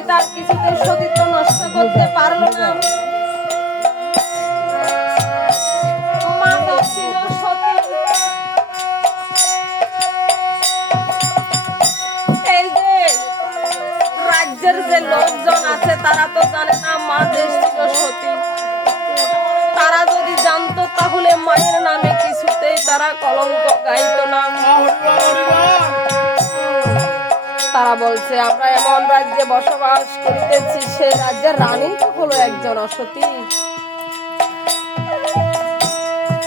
সীতার কিছুতে সতীত্ব নষ্ট করতে পারলো না। মাতা ছিল সতী। এই যে রাজ্যের যে লোকজন আছে তারা তো জানে না মা দেশ ছিল সতী। তারা যদি জানতো তাহলে মায়ের নামে কিছুতেই তারা কলঙ্ক গাইতো না। তারা বলছে আমরা এমন রাজ্যে বসবাস করিতেছি, সে রাজ্যের রানী তো হলো একজন অসতী।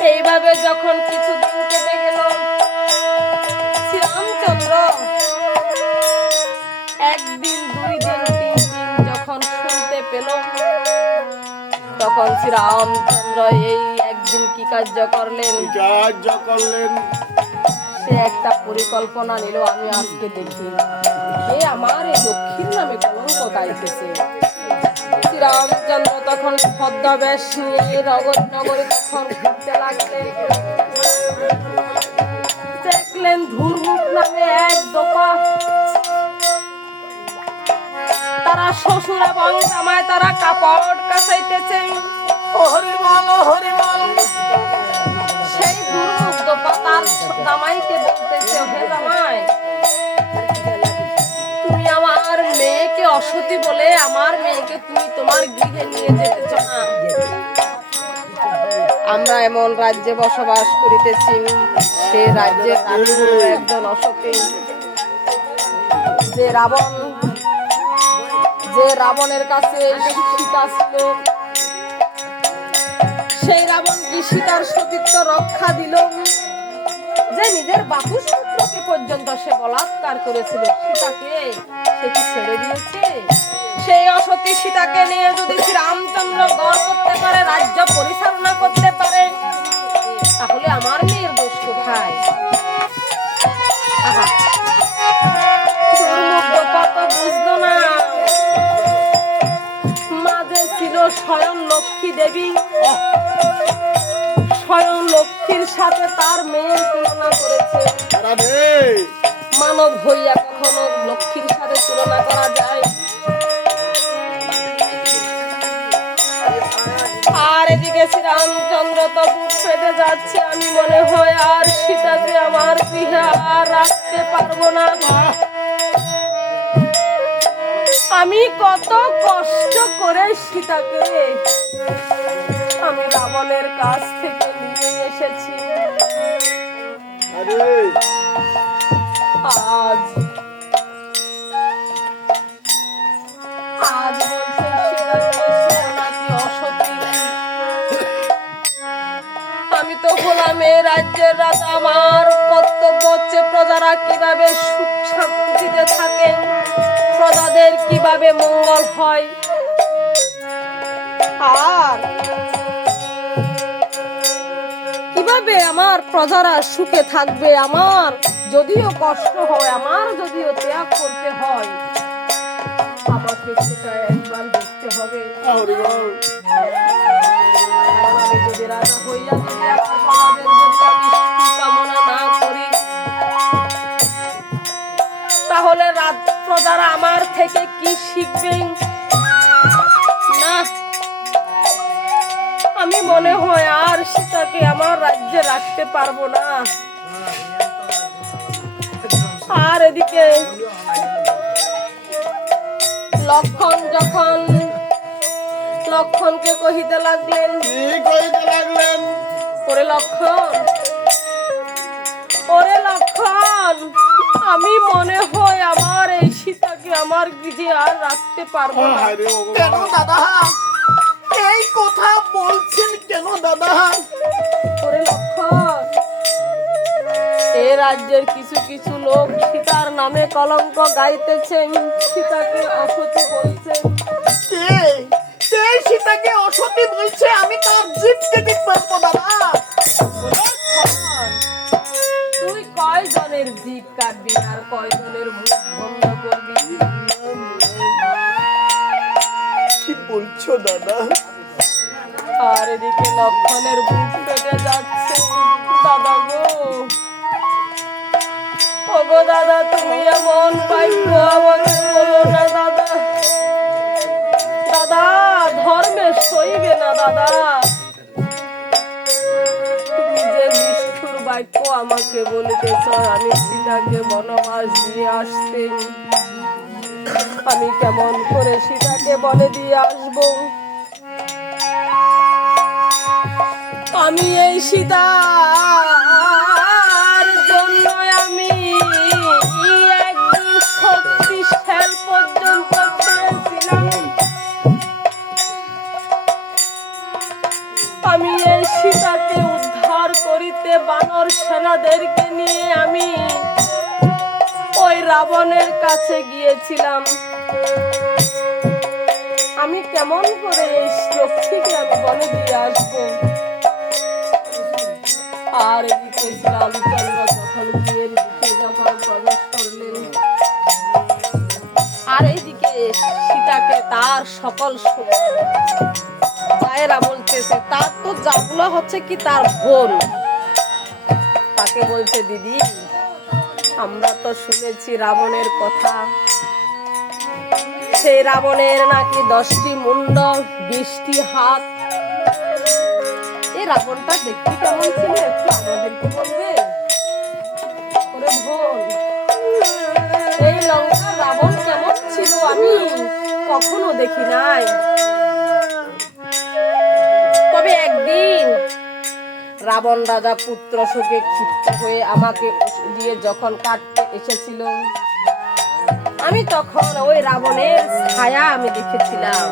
এইভাবে যখন কিছুদিন কেটে গেল, শ্রীরামচন্দ্র একদিন, 2 দিন, 3 দিন যখন শুনতে পেল, তখন শ্রীরামচন্দ্র এই একদিন কি কার্য করলেন? সে একটা পরিকল্পনা নিল, আমি আজকে দেখি কে আমার এই লক্ষ্মীর নামে কলঙ্ক গাইতেছে। শ্রীরামচন্দ্র তখন ছদ্মবেশ নিয়ে নগরে তখন ঘুরতে লাগলেন। দেখলেন ধুরমুখ নামে এক দোপা, তারা শ্বশুর এবং জামাই তারা কাপড় কাচাইতেছে। সেই দুর্মুখ দোপা তার জামাইকে বলতেছে, হে জামাই, তুমি আমার মেয়েকে অসতী বলে আমার মেয়েকে তুমি তোমার গৃহে নিয়ে যেতেছ না। আমরা এমন রাজ্যে বসবাস করিতেছি, সে রাজ্যের রানী হলো একজন অসতী। যে রাবণের কাছে সীতা ছিল, সেই রাবণ কি সীতার সতীত্ব রক্ষা দিল? যে নিজের বাপুস পুত্রকে পর্যন্ত সে বলাৎকার করেছিল, সীতাকে সে কি ছেড়ে দিয়েছে? সেই অসতী সীতাকে নিয়ে যদি শ্রীরামচন্দ্র গড় করতে পারে, রাজ্য পরিচালনা করতে পারে, তাহলে আমার মেয়ের দোষ কোথায়? বুঝলো না মাঝে ছিল স্বয়ং লক্ষ্মী দেবী। স্বয়ং লক্ষ্মীর সাথে তার মেয়ের তুলনা করেছে। মানব হইয়া কখনো লক্ষ্মীর সাথে তুলনা করা যায়? আর এদিকে শ্রীরামচন্দ্র তো বুক ফেটে যাচ্ছে, আমি মনে হয় আর সীতাকে আমার গৃহে আর রাখতে পারবো না। আমি কত কষ্ট করে সীতাকে আমি রাবণের কাছ থেকে নিয়ে এসেছি। আজ বলছে সীতাকে সে নাকি অসতী। আমি তো হলাম এই রাজ্যের রাজা, আমার কর্তব্য হচ্ছে প্রজারা কিভাবে সুখ শান্তিতে থাকে, প্রজাদের কিভাবে মঙ্গল হয়, আর কিভাবে আমার প্রজারা সুখে থাকবে। আমার যদিও কষ্ট হয়, আমার যদিও ত্যাগ করতে হয়, আমাকে সেটা একবার দেখতে হবে। আমি যদি রাজা হইয়া যদি আমার প্রজাদের যদি আমি কামনা না করি, তাহলে প্রজারা আমার থেকে কি শিখবে? না, আমি মনে হয় আর সীতাকে আমার রাজ্যে রাখতে পারবো না। আর এদিকে লক্ষণ যখন লক্ষণকে কহিতে লাগলেন, ওরে লক্ষণ, আমি মনে হয় আমার এই সীতাকে আমার গৃহে আর রাখতে পারবো না। কেন দাদা এই কথা বলছেন কেন দাদা? ওরে লক্ষণ, এ রাজ্যের কিছু কিছু লোক সীতার নামে কলঙ্ক গাইতেছেন, সীতাকে অসতী বলছেন। সীতাকে অসতী বলছে? আমি তার জিভ কেটে ফেলবো দাদা। তুই কয়জনের জিভ কাটবি আর কয়জনের মুখ বন্ধ করবি? কি বলছো দাদা? আর এদিকে লক্ষণের বুক ফেটে যাচ্ছে। দাদা গো, ওগো দাদা, তুমি এমন বাক্য আমাকে বলো না দাদা। আমাকে বলিতেছ আমি সীতাকে বনবাস দিয়ে আসতে, আমি কেমন করে সীতাকে বনে দিয়ে আসব? আমি এই সীতার জন্য আমি একদিন শক্তিশাল পর্যন্ত পেয়েছিলাম। আমি এই সীতাকে উদ্ধার করিতে বানর সেনাদেরকে নিয়ে আমি ওই রাবণের কাছে গিয়েছিলাম। আমি কেমন করে এই লক্ষ্মীকে আমি বনে দিয়ে আসবো? আর এদিকে রামচন্দ্র যখন বিয়ের দিকে যখন প্রবেশ করলেন, আর এইদিকে সীতাকে তার সকল ভাইয়েরা বলতেছে, তার তো জাগুলো হচ্ছে কি তার বোন, তাকে বলছে দিদি আমরা তো শুনেছি রাবণের কথা, সেই রাবণের নাকি 10টি মুন্ড 20টি হাত। এই রাবণটা দেখতে কেমন ছিল একটু আমাদেরকে বলবে? ওরে বোন, এই লঙ্কার রাবণ কেমন ছিল আমি কখনো দেখি নাই। তবে একদিন রাবণ রাজা পুত্র শোকে ক্ষিপ্ত হয়ে আমাকে দিয়ে যখন কাটতে এসেছিল, আমি তখন ওই রাবণের ছায়া আমি দেখেছিলাম।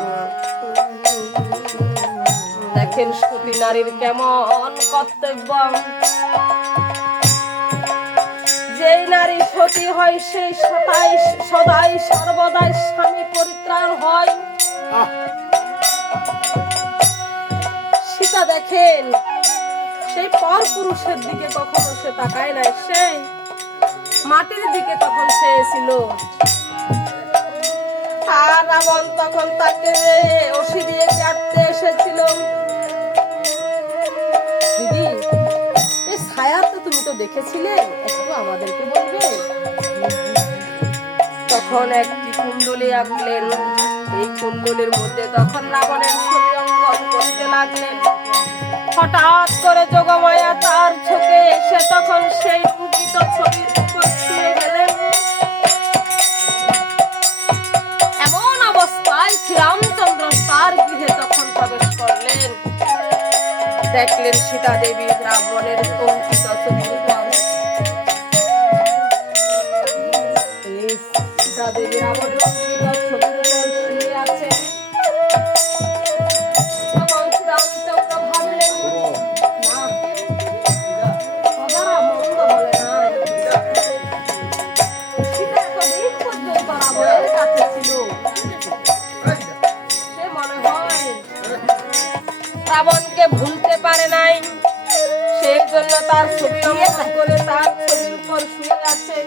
দেখেন সতী নারীর কেমন কর্তব্য। যে নারী সতী হয় সেই সদাই সর্বদাই স্বামী পরিত্রাণ হয়। সীতা দেখেন সেই পর পুরুষের দিকে কখনো সে তাকায় নাই, সেই মাটির দিকে তখন চেয়েছিল। আর রাবণ তখন তাকে অসি দিয়ে কাটতে এসেছিল। দিদি এই ছায়া তো তুমি তো দেখেছিলে, একটু আমাদেরকে বলবে? তখন একটি কুণ্ডলী আঁকলেন, এই কুণ্ডলীর মধ্যে তখন রাবণের ছবি অঙ্কন করতে লাগলেন। হঠাৎ করে যোগমায়া তার চোখে এসে তখন সেই অঙ্কিত ছবির উপর ছুঁয়ে গেলেন। এমন অবস্থায় শ্রীরামচন্দ্র তার গৃহে তখন প্রবেশ করলেন। দেখলেন সীতা দেবী রাবণের অঙ্কিত ছবির উপর, সীতা দেবী রাবণের অঙ্কিত ছবির উপর শুয়ে আছে। তখন শ্রীরামচন্দ্র ভাবলেন, না, সদারা মন্দ বলে না, সীতা এতদিন পর্যন্ত রাবণের কাছে ছিল, সে মনে হয় রাবণকে ভুলতে পারে নাই, সেই জন্য তার ছবি অঙ্কন করে তার ছবির উপর শুয়ে আছে।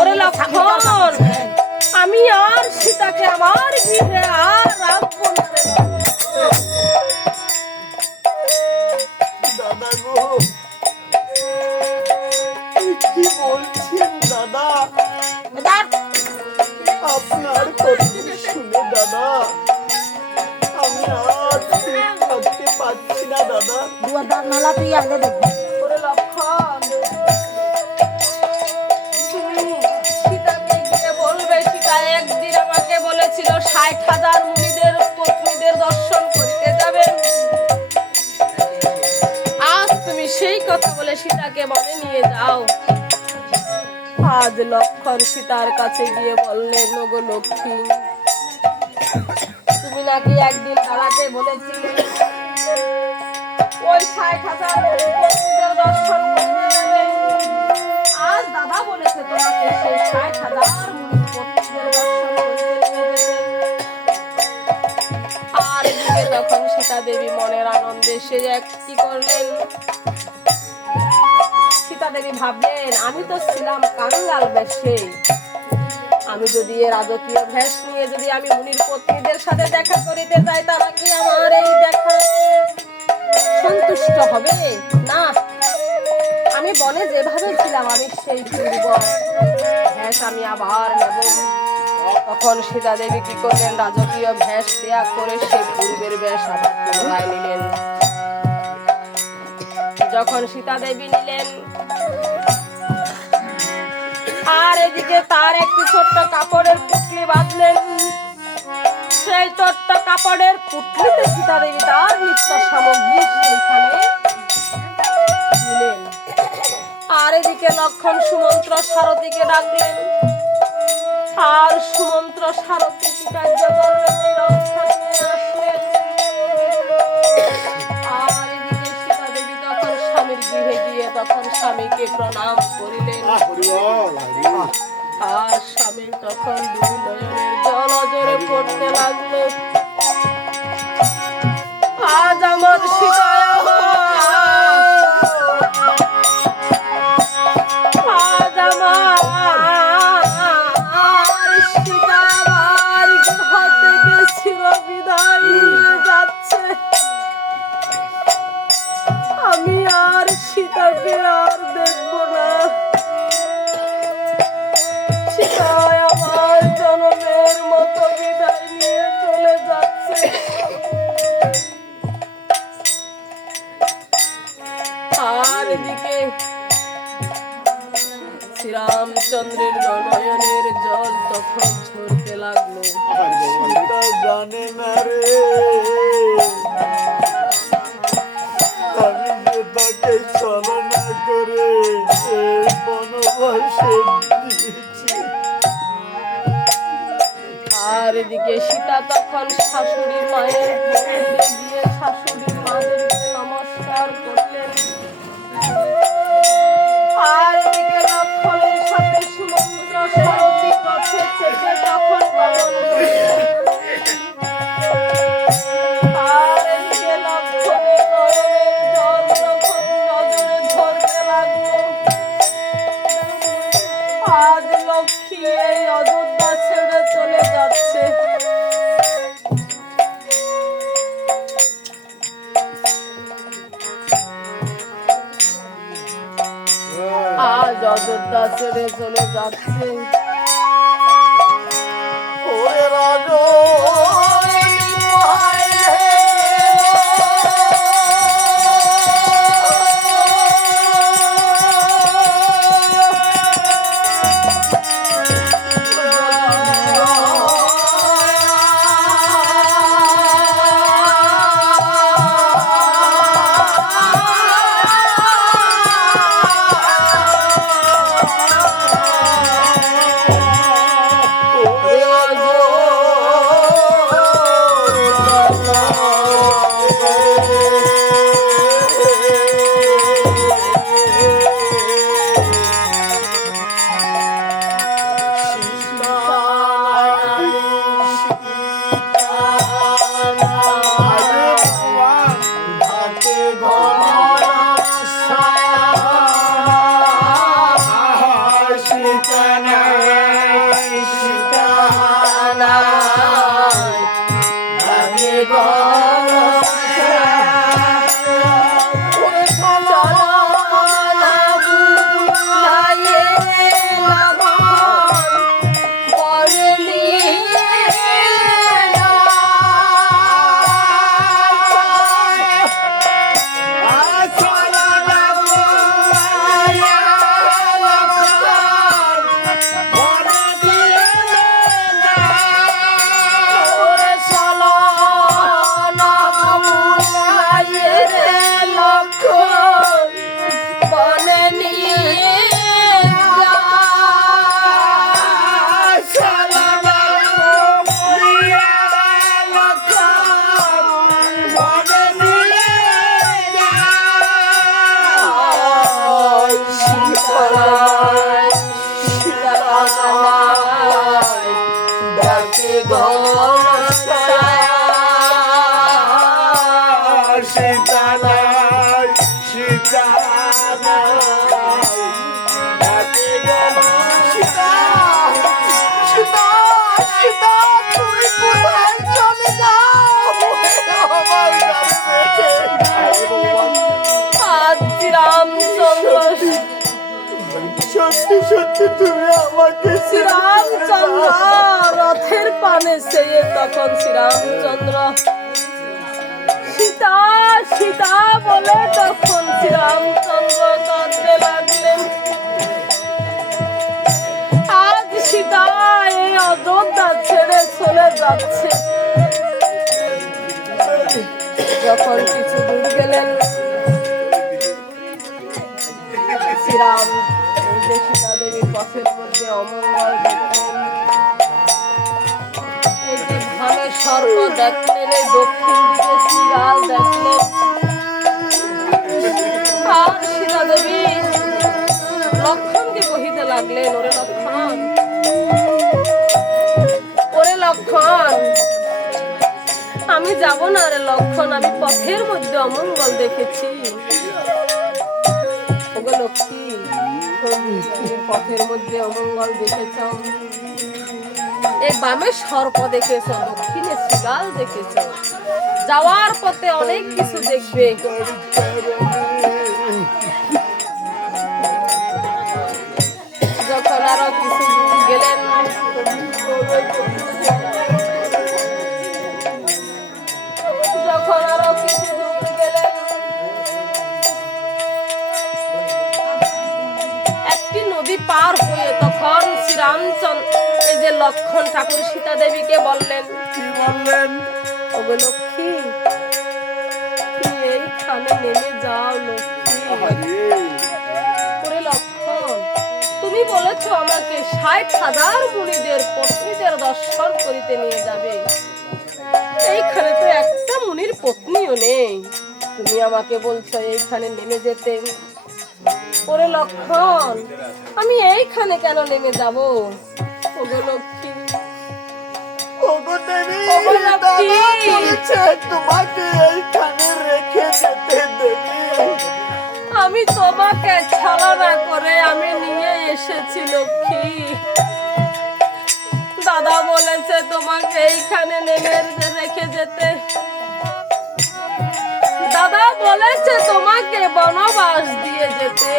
ওরে লক্ষণ, আমি আর সীতাকে আমার গৃহে আর রাখবো না রে। দাদা গো, কি বলছেন দাদা? আপনার কথা শুনে দাদা আমি আর ঠিক থাকতে পারছি না দাদা। ওরে লক্ষণ, তুমি সীতাকে গিয়ে বলবে, সীতা একদিন আমাকে বলেছিল 60,000 মুনিদের পত্নীদের দর্শন করিতে যাবেন। আজ তুমি সেই কথা বলে সীতাকে বনে নিয়ে যাও। আজ লক্ষণ সীতার কাছে গিয়ে বললেন, ওগো লক্ষ্মী, তুমি নাকি একদিন দাদাকে বলেছিলে ওই 60,000 পত্নীদের দর্শন করতে যাবে। আজ দাদা বলেছে তোমাকে সেই 60,000 পত্নীদের দর্শন করতে নিয়ে যেতে। আর এদিকে তখন সীতা দেবী মনের আনন্দে সে কি করলেন, সীতা দেবী ভাবলেন আমি তো ছিলাম কাঙ্গাল বেশে, আমি যদি এ রাজকীয় ভেষ নিয়ে যদি আমি মুনির পত্নীদের সাথে দেখা করিতে যাই, তারা কি আমার এই দেখা সন্তুষ্ট হবে না? আমি বনে যেভাবে ছিলাম আমি সেই পূর্ব ভেষ আমি আবার নেব। তখন সীতা দেবী কি করলেন, রাজকীয় ভেষ ত্যাগ করে সেই পূর্বের বেশ আবার পুনরায় নিলেন। যখন সীতা দেবী নিলেন, আর এদিকে তার একটি ছোট্ট কাপড়ের পুটলি বাঁধলেন। সেই ছোট্ট কাপড়ের পুটলিতে সীতা দেবী তার নিত্য সামগ্রী সেইখানে দিলেন। আর এদিকে লক্ষণ সুমন্ত্র সারথীকে ডাকলেন, আর সুমন্ত্র সারথী কি কার্য করলেন, এই রক্ষা নিয়ে আসলেন। আর এদিকে সীতা দেবী তখন স্বামীর গৃহে গিয়ে তখন স্বামীকে প্রণাম করিলেন। আর স্বামী তখন দুই নয়নের জল অজরে পড়তে লাগলো। আজ আমার সীতা, আজ আমার সীতা আমার গৃহ থেকে চির বিদায় নিয়ে যাচ্ছে। আমি আর সীতাকে আর দেখব না। সীতায় আমার জনমের মতো বিদায় নিয়ে চলে যাচ্ছে। আর এদিকে শ্রীরামচন্দ্রের নয়নের জল তখন ঝরতে লাগলো। সীতা জানে না রে, আমি যে তাকে ছলনা করে এই বনবাসে দিয়েছি। আর এদিকে সীতা তখন শাশুড়ি মায়ের মন্দিরে গিয়ে শাশুড়ির মাদেরকে নমস্কার করলেন। আর এদিকে লক্ষণের সাথে সুমন্ত্র সারথী পথে চেপে তখন গমন করলেন। আর এদিকে লক্ষণের নয়নের জল তখন নজরে ধরতে লাগলো। আজ লক্ষ্মী এই অযোধ্যা ছেড়ে চলে যাচ্ছে। আজ অযোধ্যা ছেড়ে চলে যাচ্ছে। ওরে রাজো সত্যি সত্যি তুমি আমাকে শ্রীরামচন্দ্র রথের পানে চেয়ে তখন শ্রীরামচন্দ্র সীতা সীতা বলে তখন শ্রীরামচন্দ্র কাঁদতে লাগলেন। আজ সীতা এই অযোধ্যা ছেড়ে চলে যাচ্ছে। যখন কিছু দূর গেলেন, শ্রীরাম এই যে সীতা দেবীর পথের মধ্যে অমঙ্গল দেখলেন। এই যে ঘামে সর্প দেখলেন, এই দক্ষিণ দিকে শ্রীগাল দেখলেন। আর সীতা দেবী লক্ষণকে কহিতে লাগলেন, ওরে লক্ষণ, ওরে লক্ষণ, আমি যাব না রে লক্ষণ, আমি পথের মধ্যে অমঙ্গল দেখেছি। ওগো লক্ষ্মী, তুমি পথের মধ্যে অমঙ্গল দেখেছ, এই বামে সর্প দেখেছ, দক্ষিণে শ্রীগাল দেখেছ, যাওয়ার পথে অনেক কিছু দেখবে। যখন আরো কিছু দূর গেলেন, যখন আরো কিছু দূর গেলেন, একটি নদী পার হয়ে তখন শ্রীরামচন্দ্র এই যে লক্ষণ ঠাকুর সীতা দেবীকে বললেন, কি বললেন? ওগো লক্ষ্মী, তুমি এইখানে নেমে যাও লক্ষ্মী। ওরে লক্ষণ, তুমি বলেছো আমাকে 60,000 মুনিদের পত্নীদের দর্শন করিতে নিয়ে যাবে, এইখানে তো একটা মুনির পত্নীও নেই, তুমি আমাকে বলছো এইখানে নেমে যেতে। ওরে লক্ষণ, আমি এইখানে কেন নেমে যাব? ওগো লক্ষ্মী, ওগো দেবী, ওগো লক্ষ্মী, দাদা বলেছে তোমাকে এইখানে রেখে যেতে দেবী। আমি তোমাকে ছলনা করে আমি নিয়ে এসেছি লক্ষ্মী। দাদা বলেছে তোমাকে এইখানে নেমে রেখে যেতে। দাদা বলেছে তোমাকে বনবাস দিয়ে যেতে।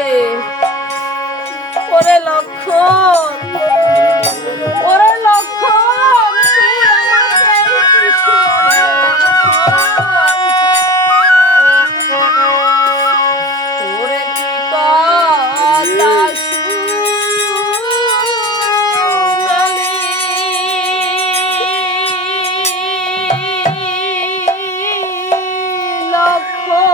ওরে লক্ষণ, ওরে লক্ষণ, তুই আমাকে এই কৃষ্ণে ওরে কি কথা শুনালি, লক্ষণ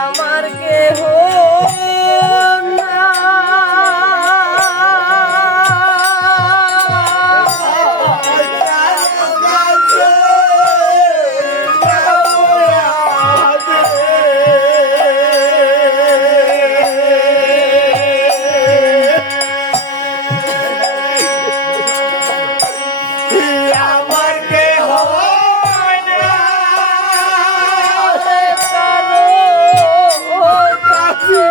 আমার কেহ না। কারো কাছে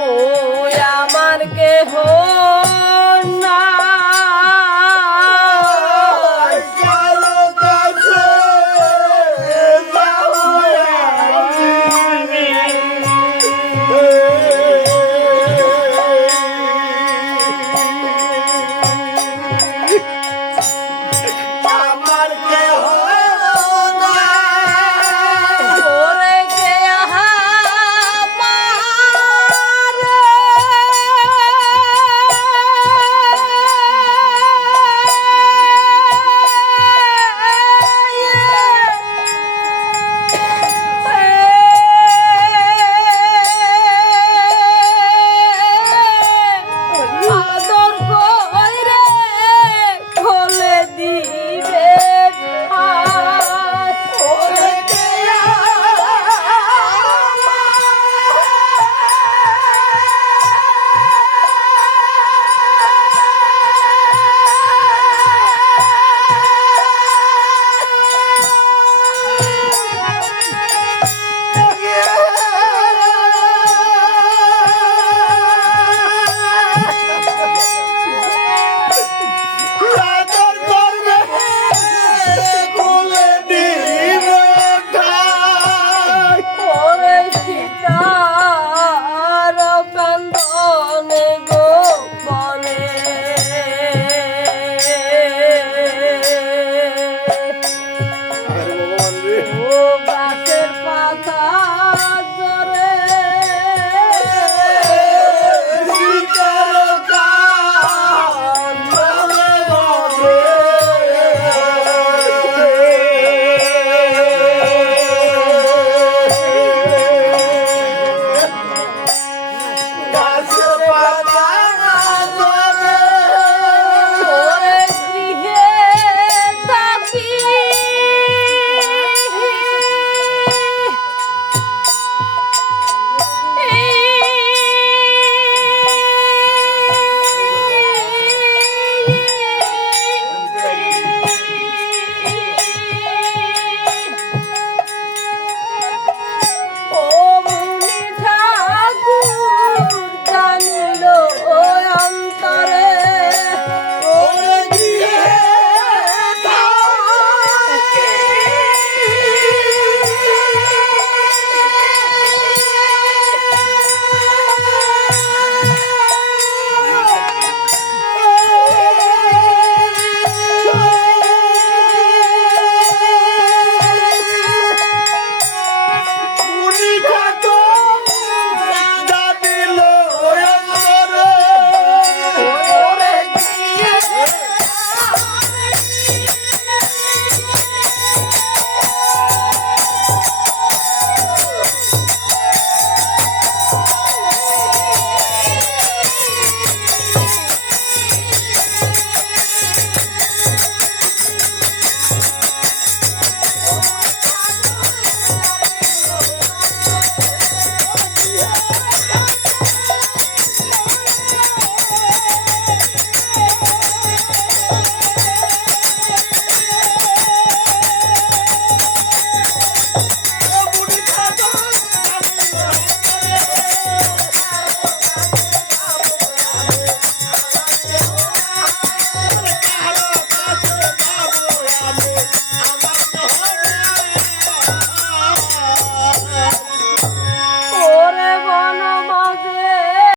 ও আমার কেহ